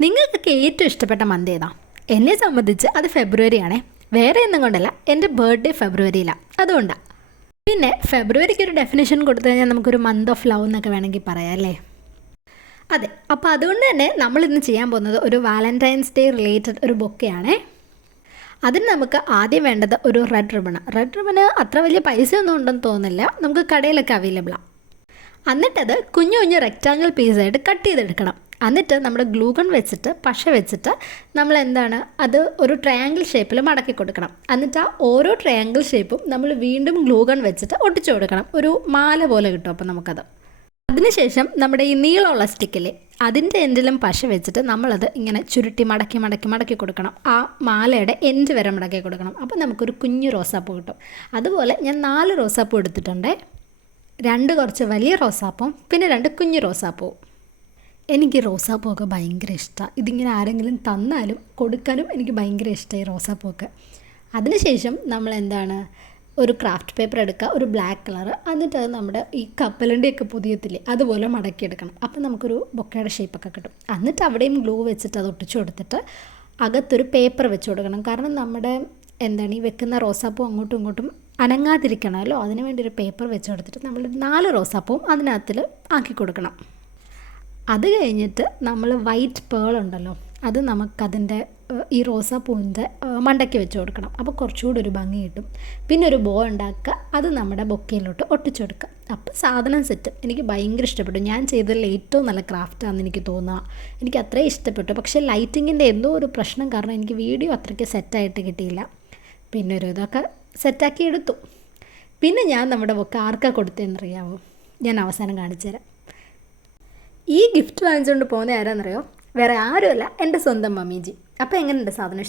നിങ്ങൾക്കൊക്കെ ഏറ്റവും ഇഷ്ടപ്പെട്ട മന്ത് ഏതാ? എന്നെ സംബന്ധിച്ച് അത് ഫെബ്രുവരി ആണേ. വേറെ ഒന്നും കൊണ്ടല്ല, എൻ്റെ ബർത്ത്ഡേ ഫെബ്രുവരിയിലാണ്, അതുകൊണ്ടാണ്. പിന്നെ ഫെബ്രുവരിക്ക് ഒരു ഡെഫിനേഷൻ കൊടുത്തു കഴിഞ്ഞാൽ നമുക്കൊരു മന്ത് ഓഫ് ലവ് എന്നൊക്കെ വേണമെങ്കിൽ പറയാം അല്ലേ? അതെ, അപ്പോൾ അതുകൊണ്ട് തന്നെ നമ്മളിന്ന് ചെയ്യാൻ പോകുന്നത് ഒരു വാലൻറ്റൈൻസ് ഡേ റിലേറ്റഡ് ഒരു ബൊക്കെയാണേ. അതിന് നമുക്ക് ആദ്യം വേണ്ടത് ഒരു റെഡ് റിബണ്. റെഡ് റിബണ് അത്ര വലിയ പൈസയൊന്നും ഉണ്ടെന്ന് തോന്നുന്നില്ല, നമുക്ക് കടയിലൊക്കെ അവൈലബിളാണ്. എന്നിട്ടത് കുഞ്ഞു കുഞ്ഞു റെക്റ്റാങ്കിൾ പീസായിട്ട് കട്ട് ചെയ്തെടുക്കണം. എന്നിട്ട് നമ്മുടെ ഗ്ലൂഗൺ വെച്ചിട്ട് പശ വെച്ചിട്ട് നമ്മൾ അത് ഒരു ട്രയാങ്കിൾ ഷേപ്പിൽ മടക്കി കൊടുക്കണം. എന്നിട്ട് ആ ഓരോ ട്രയാങ്കിൾ ഷേപ്പും നമ്മൾ വീണ്ടും ഗ്ലൂഗൺ വെച്ചിട്ട് ഒട്ടിച്ചു കൊടുക്കണം. ഒരു മാല പോലെ കിട്ടും അപ്പോൾ നമുക്കത്. അതിനുശേഷം നമ്മുടെ ഈ നീളമുള്ള സ്റ്റിക്കില്ലേ, അതിൻ്റെ എൻഡിലും പശ വെച്ചിട്ട് നമ്മളത് ഇങ്ങനെ ചുരുട്ടി മടക്കി മടക്കി മടക്കി കൊടുക്കണം. ആ മാലയുടെ എൻഡ് വരെ മടക്കി കൊടുക്കണം. അപ്പോൾ നമുക്കൊരു കുഞ്ഞു റോസാപ്പൂ കിട്ടും. അതുപോലെ ഞാൻ 4 റോസാപ്പൂ എടുത്തിട്ടുണ്ട്. 2 കുറച്ച് വലിയ റോസാപ്പൂവും പിന്നെ 2 കുഞ്ഞു റോസാപ്പൂവും. എനിക്ക് റോസാപ്പൂവൊക്കെ ഭയങ്കര ഇഷ്ടമാണ്. ഇതിങ്ങനെ ആരെങ്കിലും തന്നാലും കൊടുക്കാനും എനിക്ക് ഭയങ്കര ഇഷ്ടമായി റോസാപ്പൂവൊക്കെ. അതിനുശേഷം നമ്മൾ ഒരു ക്രാഫ്റ്റ് പേപ്പർ എടുക്കുക, ഒരു ബ്ലാക്ക് കളർ. എന്നിട്ട് അത് നമ്മുടെ ഈ കപ്പലണ്ടിയൊക്കെ പുതിയത്തില്ലേ അതുപോലെ മടക്കിയെടുക്കണം. അപ്പം നമുക്കൊരു ബൊക്കയുടെ ഷേപ്പൊക്കെ കിട്ടും. എന്നിട്ട് അവിടെയും ഗ്ലൂ വെച്ചിട്ട് അത് ഒട്ടിച്ചു കൊടുത്തിട്ട് അകത്തൊരു പേപ്പർ വെച്ച് കൊടുക്കണം. കാരണം നമ്മുടെ ഈ വെക്കുന്ന റോസാപ്പൂ അങ്ങോട്ടും ഇങ്ങോട്ടും അനങ്ങാതിരിക്കണമല്ലോ, അതിന് വേണ്ടി ഒരു പേപ്പർ വെച്ച് കൊടുത്തിട്ട് നമ്മൾ 4 റോസാപ്പൂവും അതിനകത്തിൽ ആക്കി കൊടുക്കണം. അത് കഴിഞ്ഞിട്ട് നമ്മൾ വൈറ്റ് പേൾ ഉണ്ടല്ലോ, അത് നമുക്കതിൻ്റെ ഈ റോസാപ്പൂവിൻ്റെ മണ്ടയ്ക്ക് വെച്ച് കൊടുക്കണം. അപ്പോൾ കുറച്ചുകൂടി ഒരു ഭംഗി കിട്ടും. പിന്നെ ഒരു ബോ ഉണ്ടാക്കുക, അത് നമ്മുടെ ബൊക്കയിലോട്ട് ഒട്ടിച്ചു കൊടുക്കുക. അപ്പോൾ സാധനം സെറ്റ്. എനിക്ക് ഭയങ്കര ഇഷ്ടപ്പെട്ടു. ഞാൻ ചെയ്തതിൽ ഏറ്റവും നല്ല ക്രാഫ്റ്റാണെന്ന് എനിക്ക് തോന്നുക. എനിക്ക് അത്രയും ഇഷ്ടപ്പെട്ടു. പക്ഷേ ലൈറ്റിങ്ങിൻ്റെ എന്തോ ഒരു പ്രശ്നം കാരണം എനിക്ക് വീഡിയോ അത്രയ്ക്ക് സെറ്റായിട്ട് കിട്ടിയില്ല. പിന്നെ ഒരു ഇതൊക്കെ സെറ്റാക്കി എടുത്തു. പിന്നെ ഞാൻ നമ്മുടെ ബൊക്ക ആർക്കാണ് കൊടുത്തതെന്നറിയാമോ? ഞാൻ അവസാനം കാണിച്ചു തരാം. ഈ ഗിഫ്റ്റ് വാങ്ങിച്ചുകൊണ്ട് പോകുന്ന ആരാന്നറിയോ? വേറെ ആരുമല്ല, എൻ്റെ സ്വന്തം മമ്മീജി. അപ്പോൾ എങ്ങനെയുണ്ട് സാധനം?